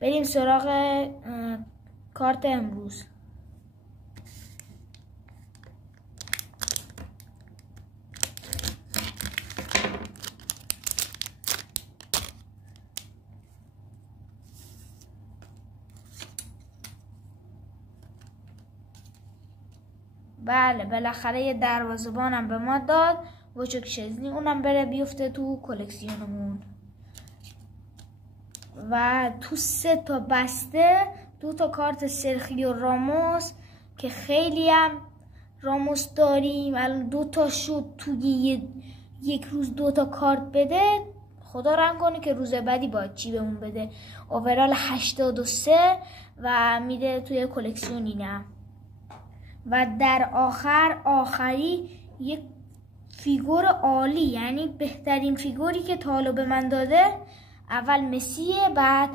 بریم سراغ کارت امروز. بله بالاخره یه دروازه‌بانم به ما داد، وجوک شزنی، اونم بره بیفته تو کلکسیونمون. و تو 3 تا بسته 2 تا کارت سرخیو راموس که خیلی هم راموس داریم. الان 2 تا شد توی یک روز 2 تا کارت بده. خدا رحم کنه که روز بعدی باید چی بهمون بده. اوورال 83 و میده توی کلکسیون اینم. و در آخری یک فیگور عالی، یعنی بهترین فیگوری که تا حالا به من داده. اول مسیه، بعد